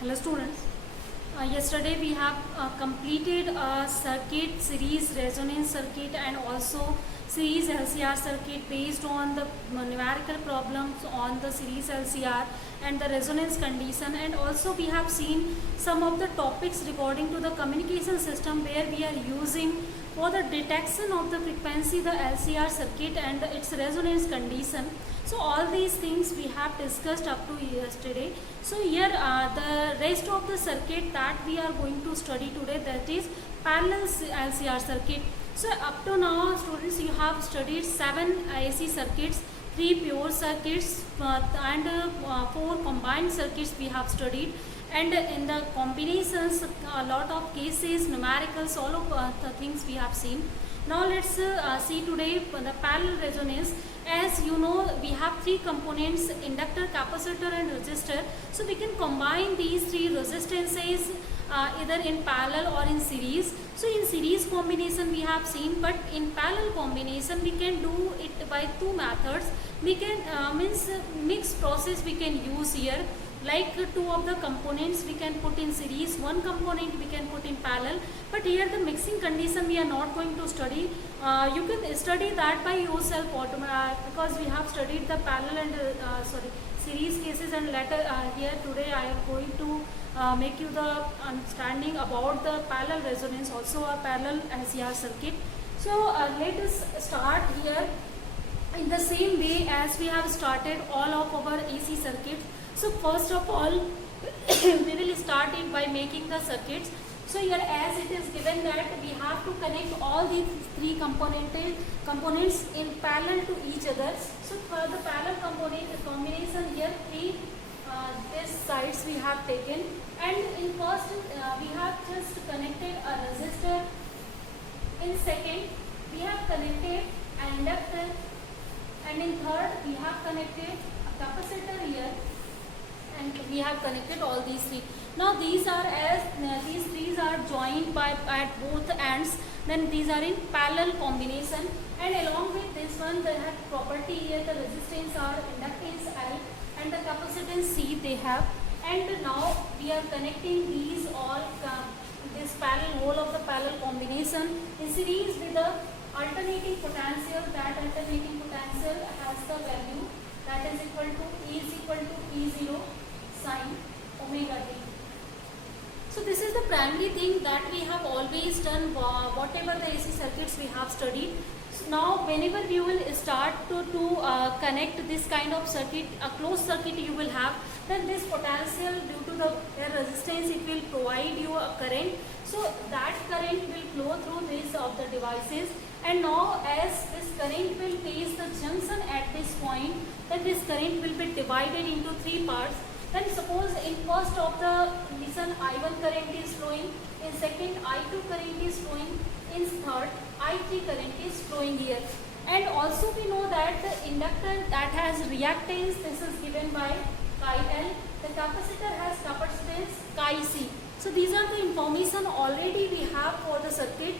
Hello students. Yesterday we have completed a circuit series resonance circuit and also series LCR circuit based on the numerical problems on the series LCR and the resonance condition, and also we have seen some of the topics regarding to the communication system where we are using for the detection of the frequency the LCR circuit and its resonance condition. So all these things we have discussed up to yesterday. So here the rest of the circuit that we are going to study today, that is parallel LCR circuit. So up to now students, you have studied 7 AC circuits, 3 pure circuits and 4 combined circuits we have studied, and in the combinations a lot of cases, numericals, all of the things we have seen. Now let's see today the parallel resonance. As you know, we have 3 components: inductor, capacitor and resistor. So we can combine these 3 resistances either in parallel or in series. So in series combination we have seen, but in parallel combination we can do it by 2 methods. We can means mixed process we can use here. Like 2 of the components we can put in series, 1 component we can put in parallel, but here the mixing condition we are not going to study. You can study that by yourself because we have studied the parallel and series cases, and later here today I am going to make you the understanding about the parallel resonance, also a parallel LCR circuit. So let us start here in the same way as we have started all of our AC circuits. So first of all we will start it by making the circuits. So here as it is given that we have to connect all these 3 components in parallel to each other. So for the parallel component combination, here 3 these sides we have taken, and in first we have just connected a resistor. In second we have connected an inductor, and in third we have connected a capacitor here, and we have connected all these 3. Now these are these 3 are joined by at both ends, then these are in parallel combination, and along with this one they have property here, the resistance are inductance L and the capacitance C they have. And now we are connecting these all this parallel, whole of the parallel combination in series with the alternating potential. That alternating potential has the value that is equal to E0 sin omega t. So this is the primary thing that we have always done whatever the AC circuits we have studied. So now whenever you will start to connect this kind of circuit, a closed circuit you will have, then this potential due to the resistance, it will provide you a current. So that current will flow through this of the devices, and now as this current will face the junction at this point, then this current will be divided into 3 parts. Then suppose in first of the listen I1 current is flowing, in second I2 current is flowing, in third I3 current is flowing here. And also we know that the inductor that has reactance, this is given by chi L, the capacitor has capacitance chi C. So these are the information already we have for the circuit.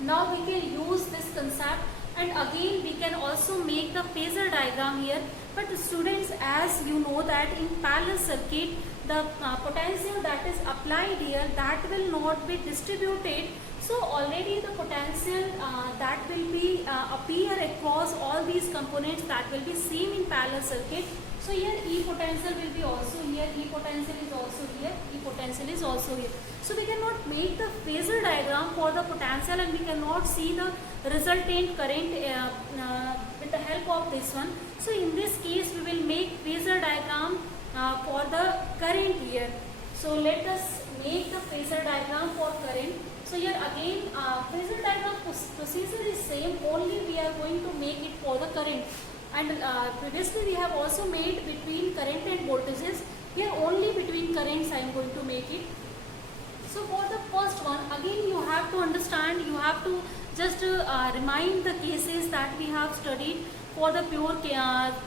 Now we can use this concept, and again we can also make the phasor diagram here. But students, as you know that in parallel circuit the potential that is applied here, that will not be distributed. So already the potential that will be appear across all these components, that will be same in parallel circuit. So here E potential will be also here, E potential is also here, E potential is also here. So we cannot make the phasor diagram for the potential, and we cannot see the resultant current with the help of this one. So in this case we will make phasor diagram for the current here. So let us make the phasor diagram for current. So here again phasor diagram procedure is same, only we are going to make it for the current. And previously we have also made between current and voltages. Here only between currents I am going to make it. So for the first one, again you have to understand, you have to just remind the cases that we have studied for the pure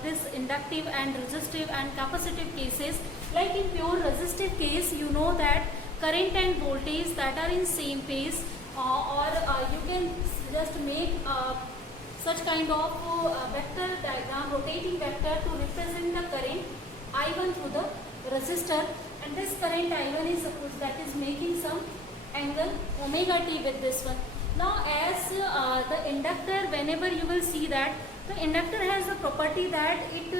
this inductive and resistive and capacitive cases. Like in pure resistive case, you know that current and voltage that are in same phase, or you can just make such kind of vector diagram, rotating vector, to represent the current I1 through the resistor, and this current I1 is suppose that is making some angle omega t with this one. Now as the inductor, whenever you will see that the inductor has the property that it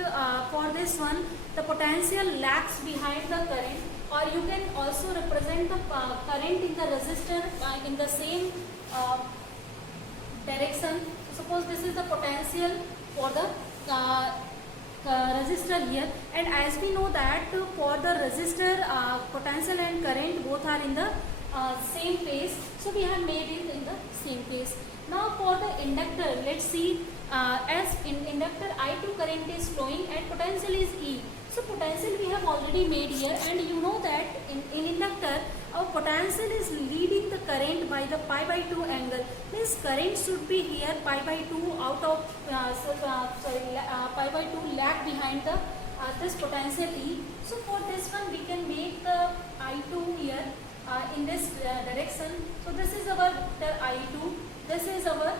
for this one the potential lags behind the current, or you can also represent the current in the resistor in the same direction. Suppose this is the potential for the resistor here, and as we know that for the resistor potential and current both are in the same phase, so we have made it in the same phase. Now for the inductor, let's see, as in inductor I2 current is flowing and potential is E. So potential we have already made here, and you know that in inductor our potential is leading the current by the pi by 2 angle. Means current should be here pi by 2 out of pi by 2 lag behind the this potential E. So for this one we can make the I2 here in this direction. So this is our I2. This is our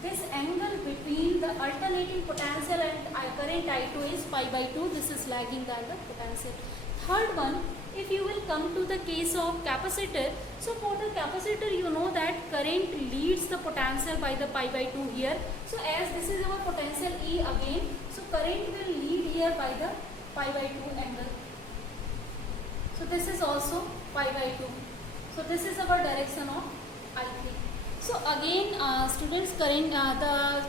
this angle between the alternating potential and current I2 is pi by 2. This is lagging than the potential. Third one, if you will come to the case of capacitor, so for the capacitor you know that current leads the potential by the pi by 2 here. So as this is our potential E again, so current will lead here by the pi by 2 angle. So this is also pi by 2. So this is our direction of I3. So again students, current the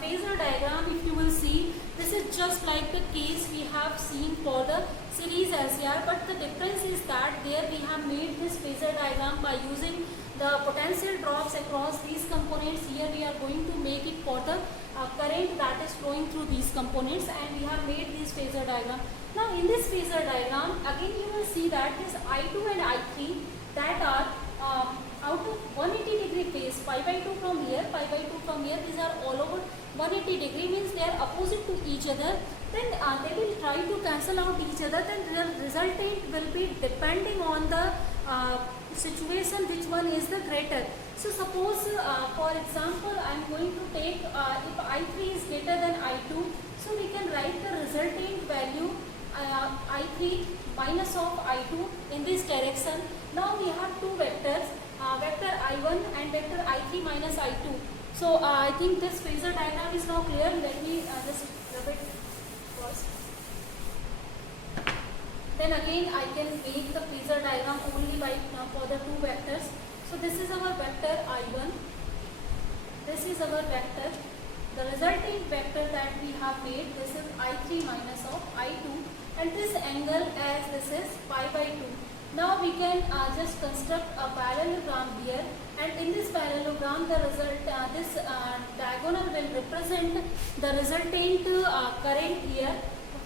phasor diagram, if you will see, this is just like the case we have seen for the series LCR, but the difference is that there we have made this phasor diagram by using the potential drops across these components. Here we are going to make it for the current that is flowing through these components, and we have made this phasor diagram. Now in this phasor diagram again you will see that this I2 and I3 that are out of 180 degree phase, pi by 2 from here, pi by 2 from here, these are all over 180 degree, means they are opposite to each other. Then they will try to cancel out each other, then the resultant will be depending on the situation which one is the greater. So suppose for example I am going to take if I3 is greater than I2, so we can write the resultant value I3 minus of I2 in this direction. Now we have two vectors, vector I1 and vector I3 minus I2. So I think this phasor diagram is now clear. Let me just rub it first. Then again I can make the phasor diagram only by for the two vectors. So this is our vector I1. This is our vector. The resulting vector that we have made, this is I3 minus of I2, and this angle as this is pi by 2. Now we can just construct a parallelogram here, and in this parallelogram the result this diagonal will represent the resultant current here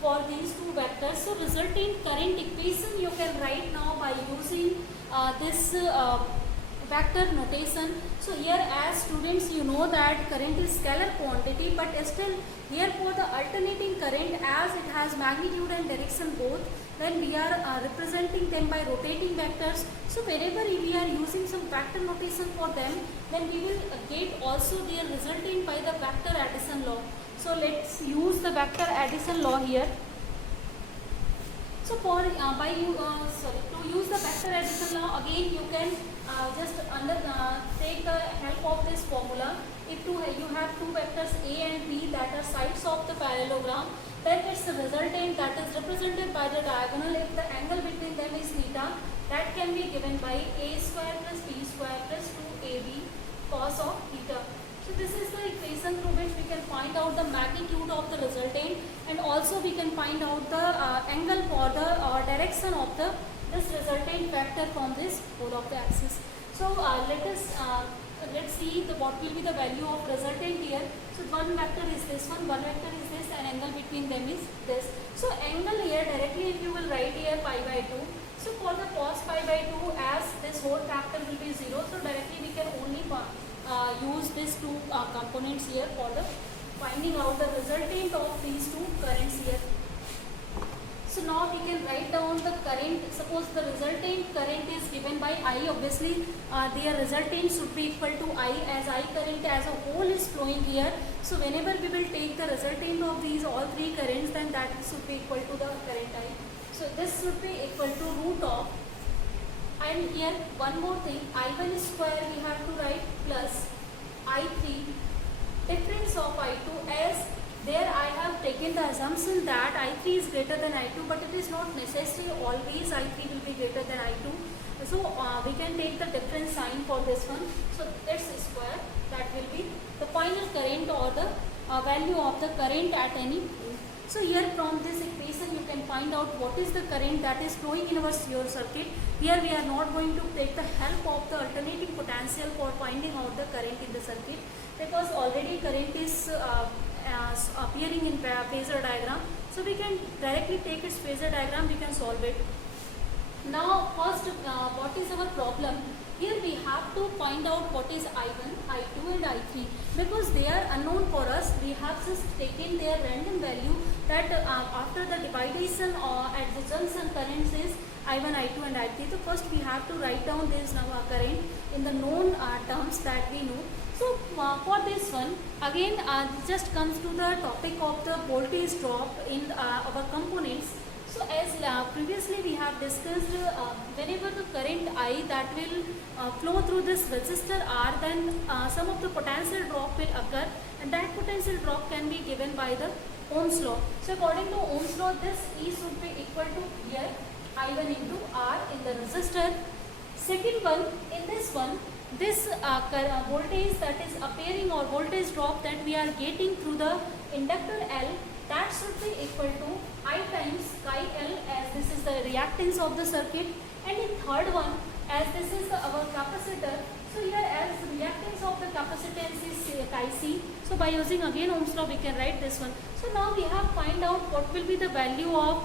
for these two vectors. So resultant current equation you can write now by using this vector notation. So here as students you know that current is scalar quantity, but still here for the alternating current as it has magnitude and direction both, then we are representing them by rotating vectors. So whenever we are using some vector notation for them, then we will get also their resultant by the vector addition law. So let's use the vector addition law here. So for to use the vector addition law, again you can just take the help of this formula. If you have two vectors A and B that are sides of the parallelogram, then its resultant that is represented by the diagonal. If the angle between them is theta, that can be given by A square plus B square plus 2AB cos of theta. So this is the equation through which we can find out the magnitude of the resultant, and also we can find out the angle for the direction of the this resultant vector from this pole of the axis. So let's see what will be the value of resultant here. So one vector is this one vector is this, and angle between them is this. So angle here directly if you will write here pi by 2. So for the cos pi by 2, as this whole factor will be 0, so directly we can only use these two components here for the finding out the resultant of these two currents here. So now we can write down the current. Suppose the resultant current is given by I. Obviously, their resultant should be equal to I, as I current as a whole is flowing here. So whenever we will take the resultant of these all three currents, then that should be equal to the current I. So this should be equal to root of, and here one more thing, I1 square we have to write plus I3 difference of I2, as there I have taken the assumption that I3 is greater than I2, but it is not necessary always I3 will be greater than I2. So we can take the difference sign for this one. So it's square, that will be the final current or the value of the current at any point. So here from this equation you can find out what is the current that is flowing in your circuit. Here we are not going to take the help of the alternating potential for finding out the current in the circuit, because already current is appearing in phasor diagram. So we can directly take its phasor diagram, we can solve it. Now first what is our problem? Here we have to find out what is I1, I2 and I3, because they are unknown for us. We have just taken their random value that after the dividation at the junction currents is I1, I2 and I3. So first we have to write down this current in the known terms that we know. So for this one again just comes to the topic of the voltage drop in our components. So as previously we have discussed, whenever the current I that will flow through this resistor R, then some of the potential drop will occur, and that potential drop can be given by the Ohm's law. So according to Ohm's law, this E should be equal to here I1 into R in the resistor. Second one, in this one, this voltage that is appearing or voltage drop that we are getting through the inductor L, that should be equal to I times chi L, as this is the reactance of the circuit. And in third one, as this is our capacitor, so here as reactance of the capacitance is chi C. So by using again Ohm's law we can write this one. So now we have find out what will be the value of,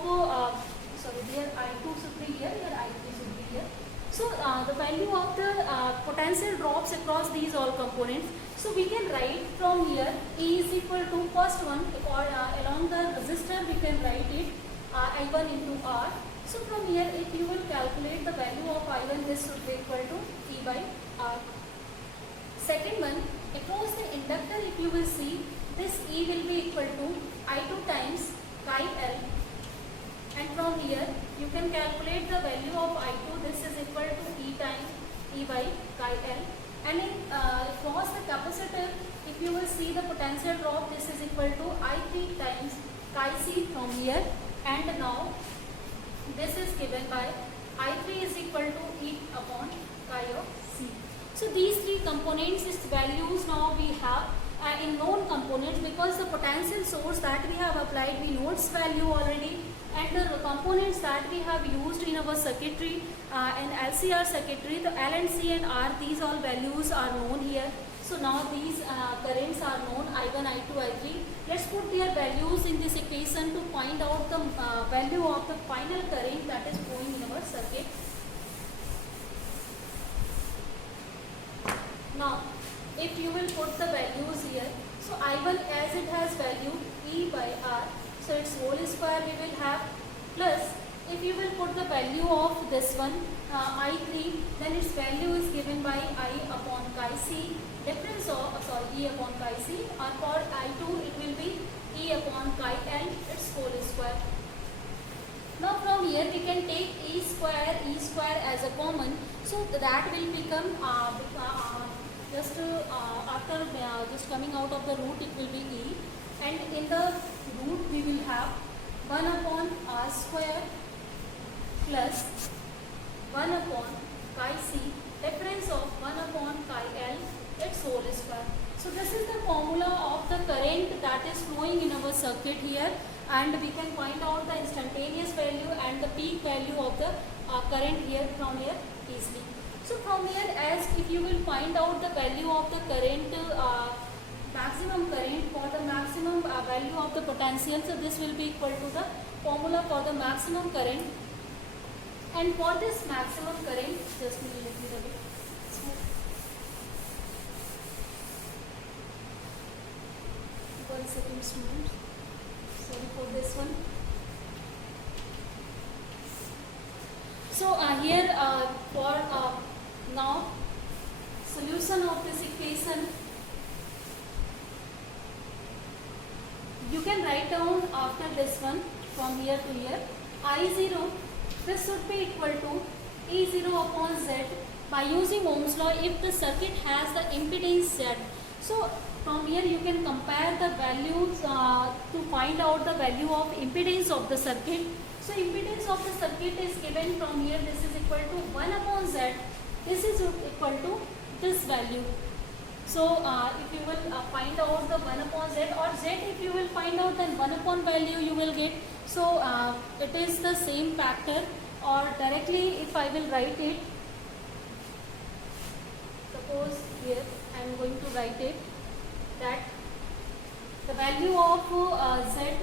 here I2 should be here, I3 should be here. So the value of the potential drops across these all components. So we can write from here E is equal to first one, or along the resistor we can write it I1 into R. So from here if you will calculate the value of I1, this should be equal to E by R. Second one, across the inductor if you will see, this E will be equal to I2 times chi L. And from here you can calculate the value of I2, this is equal to E times E by chi L. And in across the capacitor, if you will see the potential drop, this is equal to I3 times chi C from here. And now this is given by I3 is equal to E upon chi of C. So these three components, its values now we have in known components, because the potential source that we have applied, we know its value already, and the components that we have used in our circuitry and LCR circuitry, the L and C and R, these all values are known here. So now these currents are known, I1, I2, I3. Let's put their values in this equation to find out the value of the final current that is flowing in our circuit. Now if you will put the values here, so I1 as it has value E by R, so its whole square we will have, plus if you will put the value of this one I3, then its value is given by I upon chi C, difference of E upon chi C, or for I2 it will be E upon chi L, its whole square. Now from here we can take E square as a common, so that will become after just coming out of the root it will be E, and in the root we will have 1 upon R square plus 1 upon chi C, difference of 1 upon chi L, its whole square. So this is the formula of the current that is flowing in our circuit here, and we can find out the instantaneous value and the peak value of the current here from here easily. So from here, as if you will find out the value of the current, maximum current for the maximum value of the potential, so this will be equal to the formula for the maximum current. And for this maximum current, just a little bit. One second, students. Sorry for this one. So here for now solution of this equation, you can write down after this one from here to here I0, this should be equal to E0 upon Z by using Ohm's law if the circuit has the impedance Z. So from here you can compare the values to find out the value of impedance of the circuit. So impedance of the circuit is given from here, this is equal to 1 upon Z, this is equal to this value. So if you will find out the 1 upon Z, or Z if you will find out, then 1 upon value you will get. So it is the same factor, or directly if I will write it, suppose here I am going to write it that the value of Z,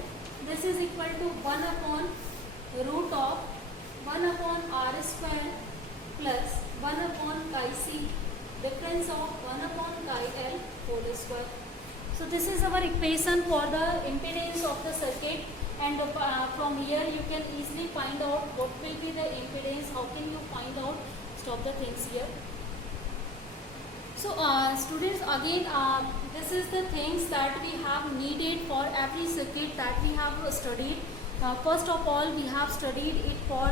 this is equal to 1 upon root of 1 upon R square plus 1 upon chi C, difference of 1 upon chi L whole square. So this is our equation for the impedance of the circuit, and from here you can easily find out what will be the impedance. How can you find out? Stop the things here. So students, again this is the things that we have needed for every circuit that we have studied. First of all, we have studied it for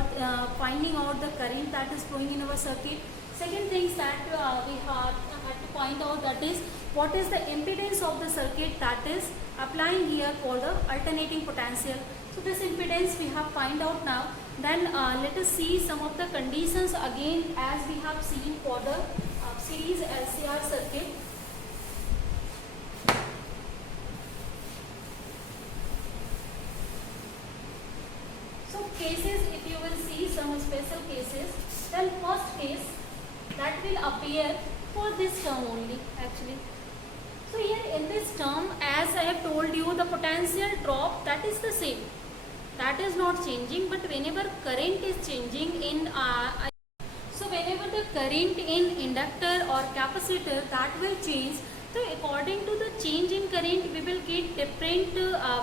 finding out the current that is flowing in our circuit. Second things that we had to find out, that is what is the impedance of the circuit that is applying here for the alternating potential. So this impedance we have find out now. Then let us see some of the conditions again as we have seen for the series LCR circuit. So cases, if you will see some special cases, then first case that will appear for this term only actually. So here in this term, as I have told you, the potential drop that is the same, that is not changing, but whenever current is changing in so whenever the current in inductor or capacitor that will change, so according to the change in current we will get different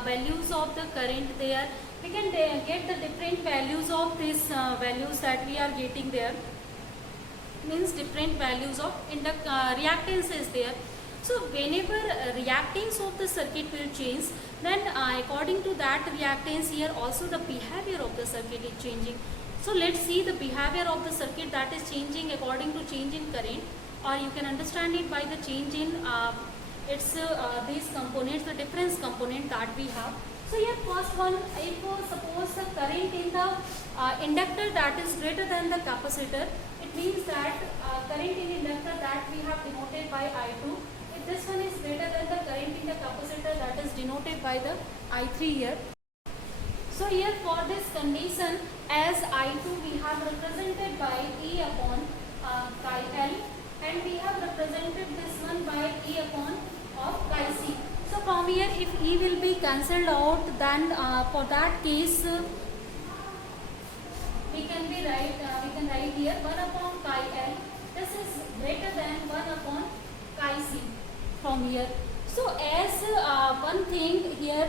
values of the current there. We can get the different values of these values that we are getting there, means different values of reactance is there. So whenever reactance of the circuit will change, then according to that reactance here also the behavior of the circuit is changing. So let's see the behavior of the circuit that is changing according to change in current, or you can understand it by the change in its these components, the difference component that we have. So here first one, if suppose the current in the inductor that is greater than the capacitor, it means that current in inductor that we have denoted by I2. If this one is greater than the current in the capacitor, that is denoted by the I3 here. So here for this condition, as I2 we have represented by E upon chi L, and we have represented this one by E upon of chi C. So from here, if E will be cancelled out, then for that case we can write here 1 upon chi L. This is greater than 1 upon chi C from here. So as one thing here,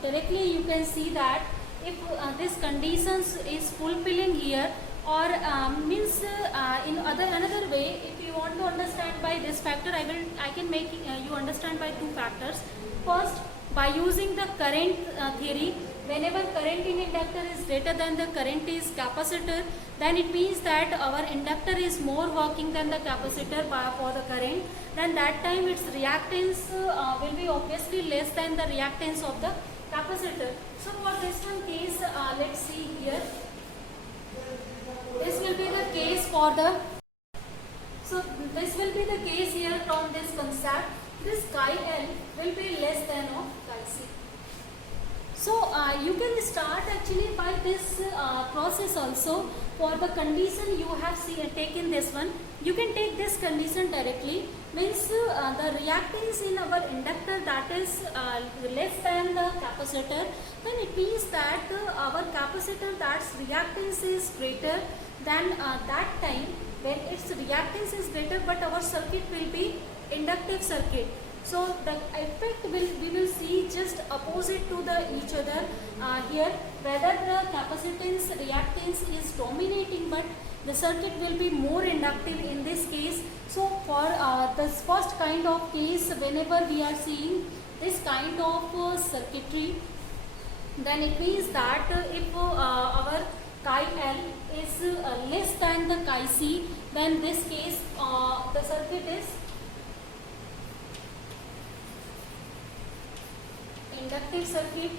directly you can see that if this conditions is fulfilling here, or means in another way, if you want to understand by this factor, I can make you understand by two factors. First, by using the current theory, whenever current in inductor is greater than the current is capacitor, then it means that our inductor is more working than the capacitor for the current. Then that time its reactance will be obviously less than the reactance of the capacitor. So for this one case, let's see here. This will be the case for the. So this will be the case here from this concept. This chi L will be less than of chi C. So you can start actually by this process also. For the condition you have taken this one, you can take this condition directly. Means the reactance in our inductor that is less than the capacitor, then it means that our capacitor that's reactance is greater than that time when its reactance is greater, but our circuit will be inductive circuit. So the effect we will see just opposite to each other here, whether the capacitance reactance is dominating, but the circuit will be more inductive in this case. So for this first kind of case, whenever we are seeing this kind of circuitry, then it means that if our chi L is less than the chi C, then this case the circuit is inductive circuit.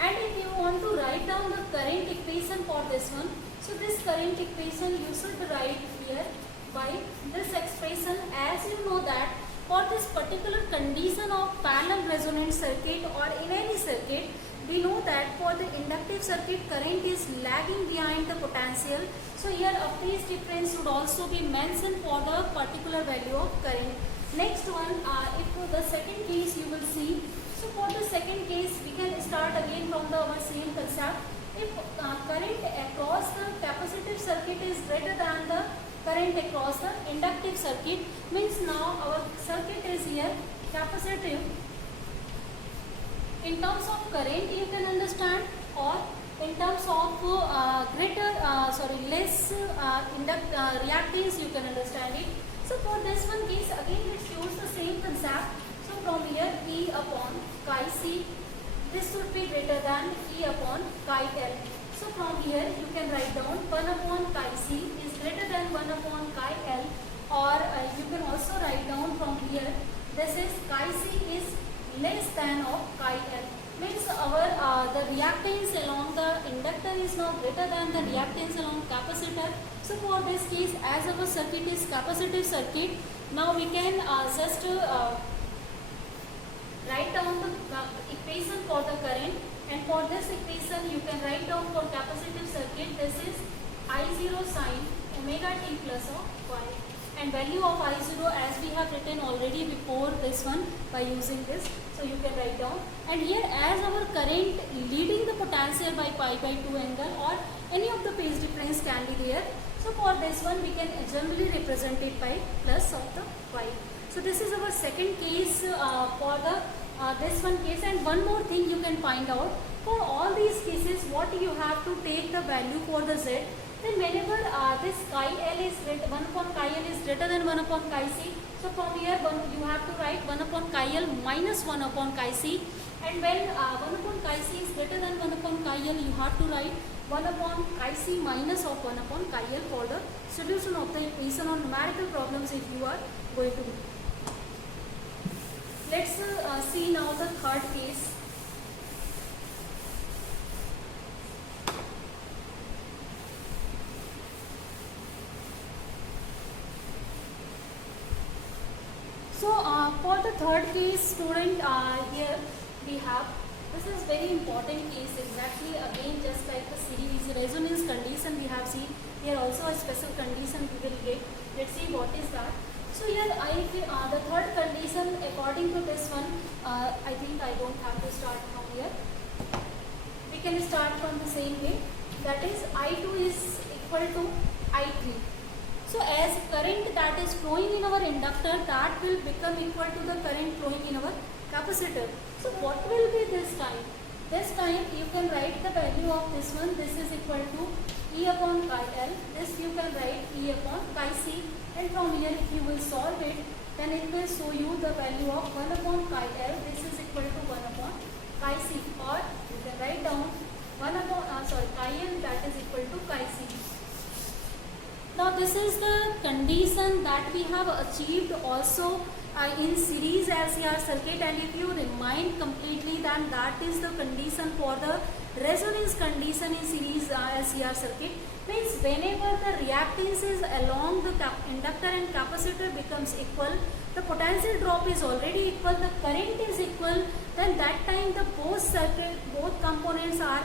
And if you want to write down the current equation for this one, so this current equation you should write here by this expression. As you know that for this particular condition of parallel resonant circuit or in any circuit, we know that for the inductive circuit current is lagging behind the potential. So here a phase difference should also be mentioned for the particular value of current. Next one, if for the second case you will see. So for the second case we can start again from the our same concept. If current across the capacitive circuit is greater than the current across the inductive circuit, means now our circuit is here capacitive. In terms of current you can understand, or in terms of less reactance you can understand it. So for this one case again it shows the same concept. So from here E upon chi C, this should be greater than E upon chi L. So from here you can write down 1 upon chi C is greater than 1 upon chi L, or you can also write down from here this is chi C is less than of chi L. Means our the reactance along the inductor is now greater than the reactance along capacitor. So for this case, as our circuit is capacitive circuit, now we can just write down the equation for the current, and for this equation you can write down for capacitive circuit this is I0 sin omega t plus of y, and value of I0 as we have written already before this one by using this, so you can write down. And here as our current leading the potential by pi by 2 angle, or any of the phase difference can be there. So for this one we can generally represent it by plus of the y. So this is our second case for the this one case. And one more thing you can find out, for all these cases what you have to take the value for the z. Then whenever this chi L is 1 upon chi L is greater than 1 upon chi C, so from here you have to write 1 upon chi L minus 1 upon chi C. And when 1 upon chi C is greater than 1 upon chi L, you have to write 1 upon chi C minus of 1 upon chi L for the solution of the equation on numerical problems if you are going to do. Let's see now the third case. So for the third case, student, here we have, this is very important case, exactly again just like the series resonance condition we have seen, here also a special condition we will get. Let's see what is that. So here the third condition according to this one, I think I don't have to start from here. We can start from the same way, that is I2 is equal to I3. So as current that is flowing in our inductor, that will become equal to the current flowing in our capacitor. So what will be this time? This time you can write the value of this one, this is equal to E upon chi L, this you can write E upon chi C, and from here if you will solve it, then it will show you the value of 1 upon chi L, this is equal to 1 upon chi C, or you can write down 1 upon chi L that is equal to chi C. Now this is the condition that we have achieved also in series LCR circuit, and if you remind completely, then that is the condition for the resonance condition in series LCR circuit. Means whenever the reactances along the inductor and capacitor becomes equal, the potential drop is already equal, the current is equal, then that time the both components are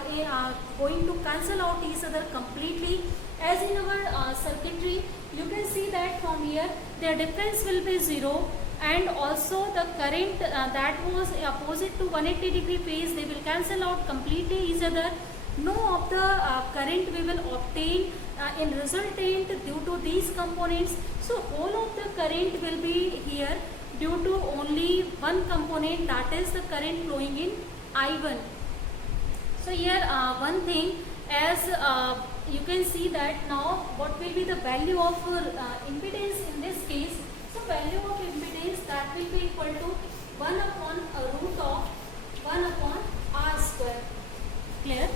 going to cancel out each other completely. As in our circuitry, you can see that from here their difference will be 0, and also the current that was opposite to 180 degree phase, they will cancel out completely each other. No of the current we will obtain in resultant due to these components. So whole of the current will be here due to only one component, that is the current flowing in I1. So here one thing, as you can see that now what will be the value of impedance in this case. So value of impedance that will be equal to 1 upon a root of 1 upon R square. Clear?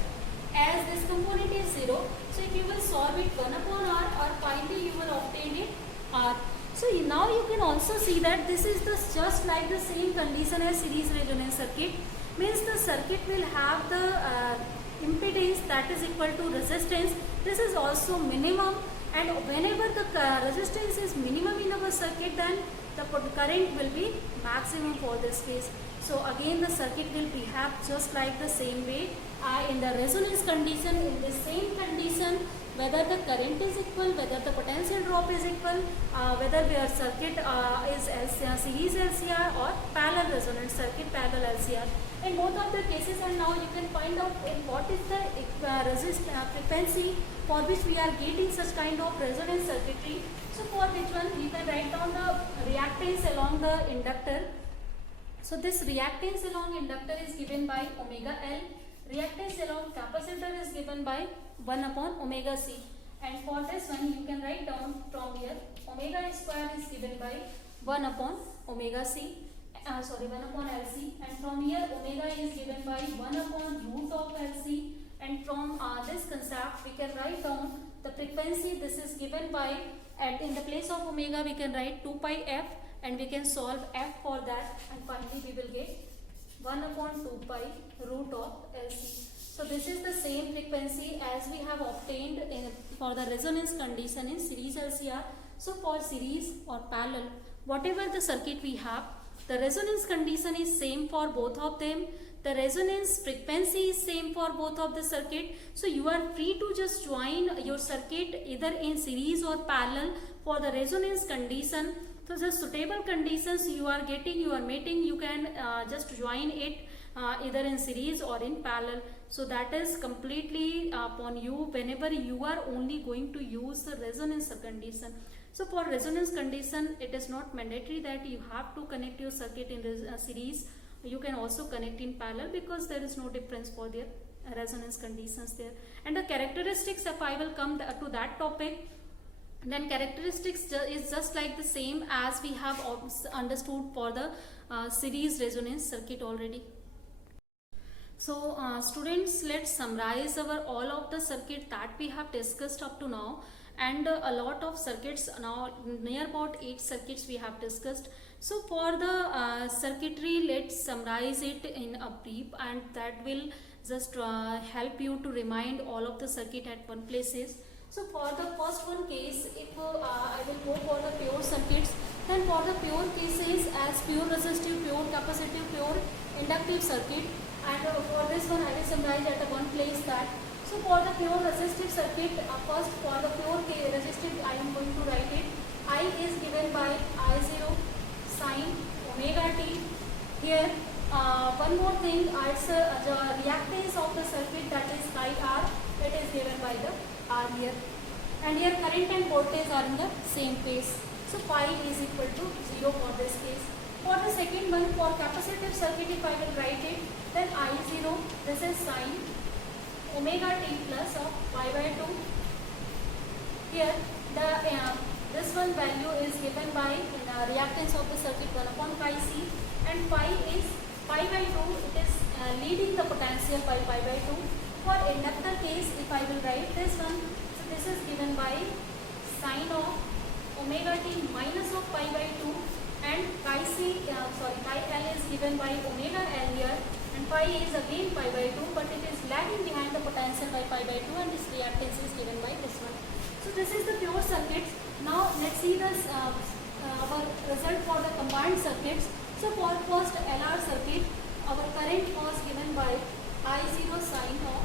As this component is 0, so if you will solve it 1 upon r, or finally you will obtain it r. So now you can also see that this is just like the same condition as series resonance circuit. Means the circuit will have the impedance that is equal to resistance. This is also minimum, and whenever the resistance is minimum in our circuit, then the current will be maximum for this case. So again the circuit will behave just like the same way. In the resonance condition, in the same condition, whether the current is equal, whether the potential drop is equal, whether your circuit is series LCR or parallel resonance circuit, parallel LCR. In both of the cases, and now you can find out what is the frequency for which we are getting such kind of resonance circuitry. So for which one you can write down the reactance along the inductor. So this reactance along inductor is given by omega L. Reactance along capacitor is given by 1 upon omega C. And for this one you can write down from here omega square is given by 1 upon omega C. 1 upon LC, and from here omega is given by 1 upon root of LC, and from this concept we can write down the frequency. This is given by, and in the place of omega we can write 2 pi f, and we can solve f for that, and finally we will get 1 upon 2 pi root of LC. So this is the same frequency as we have obtained for the resonance condition in series LCR. So for series or parallel, whatever the circuit we have, the resonance condition is same for both of them. The resonance frequency is same for both of the circuit. So you are free to just join your circuit either in series or parallel for the resonance condition. So the suitable conditions you are getting, you are meeting, you can just join it either in series or in parallel. So that is completely upon you whenever you are only going to use the resonance condition. So for resonance condition, it is not mandatory that you have to connect your circuit in series. You can also connect in parallel because there is no difference for their resonance conditions there. And the characteristics, if I will come to that topic, then characteristics is just like the same as we have understood for the series resonance circuit already. So students, let's summarize all of the circuit that we have discussed up to now, and a lot of circuits, now near about 8 circuits we have discussed. So for the circuitry, let's summarize it in a brief, and that will just help you to remind all of the circuit at one places. So for the first one case, if I will go for the pure circuits, then for the pure cases as pure resistive, pure capacitive, pure inductive circuit, and for this one I will summarize at one place that. So for the pure resistive circuit, first for the pure resistive I am going to write it. I is given by I0 sine omega t. Here one more thing, it's the reactance of the circuit, that is pi r, it is given by the r here. And here current and voltage are in the same phase. So pi is equal to 0 for this case. For the second one, for capacitive circuit, if I will write it, then I0, this is sine omega t plus of pi by 2. Here the this one value is given by reactance of the circuit 1 upon pi c, and pi is pi by 2, it is leading the potential by pi by 2. For inductor case, if I will write this one, so this is given by sine of omega t minus of pi by 2, and pi L is given by omega L here, and pi is again pi by 2, but it is lagging behind the potential by pi by 2, and this reactance is given by this one. So this is the pure circuits. Now let's see this our result for the combined circuits. So for first LR circuit, our current was given by I0 sine of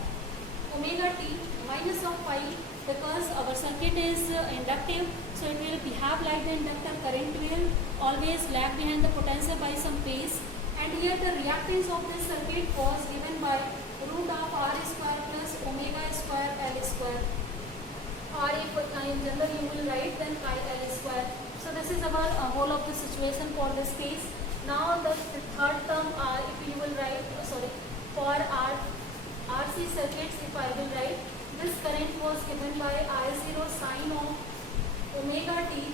omega t minus of pi, because our circuit is inductive, so it will behave like the inductor. Current will always lag behind the potential by some phase. And here the reactance of this circuit was given by root of r square plus omega square L square. Or if in general you will write, then pi L square. So this is our whole of the situation for this case. Now the third term, if you will write, for RC circuits, if I will write, this current was given by I0 sine of omega t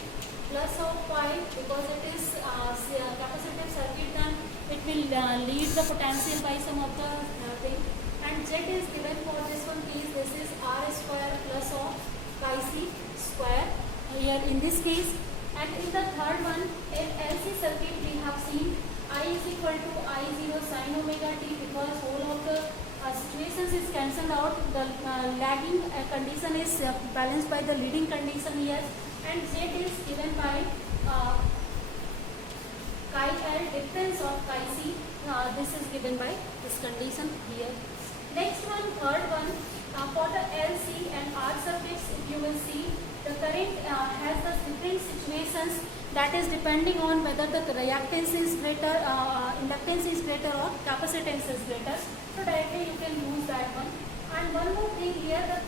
plus of pi, because it is capacitive circuit, then it will lead the potential by some of the thing, and Z is given here in this case. And in the third one, in LC circuit we have seen I is equal to I0 sin omega t, because whole of the situations is cancelled out. The lagging condition is balanced by the leading condition here, and Z is given by chi L difference of chi C. This is given by this condition here. Next one, third one, for the LC and R circuits, if you will see, the current has the different situations, that is depending on whether the reactance is greater, inductance is greater, or capacitance is greater. So directly you can use that one. And one more thing here, the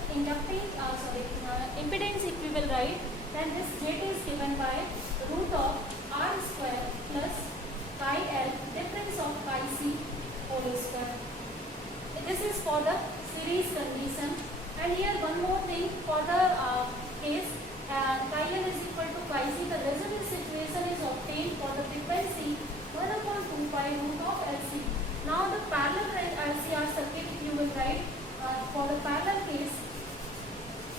impedance, if we will write, then this Z is given by root of R square plus chi L difference of chi C whole square. This is for the series condition. And here one more thing, for the case chi L is equal to chi C, the resonance situation is obtained for the frequency 1/2 pi root of LC. Now the parallel LCR circuit, if you will write for the parallel case,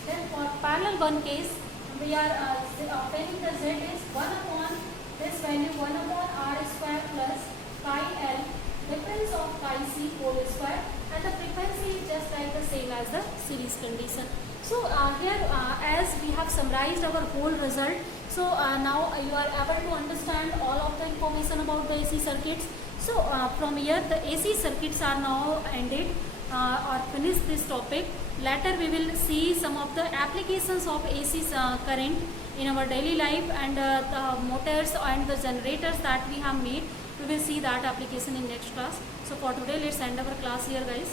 then for parallel one case we are obtaining the Z is 1 upon this value 1 upon R square plus chi L difference of chi C whole square, and the frequency is just like the same as the series condition. So here as we have summarized our whole result, so now you are able to understand all of the information about the AC circuits. So from here the AC circuits are now ended or finished this topic. Later we will see some of the applications of AC current in our daily life, and the motors and the generators that we have made. We will see that application in next class. So for today, let's end our class here, guys.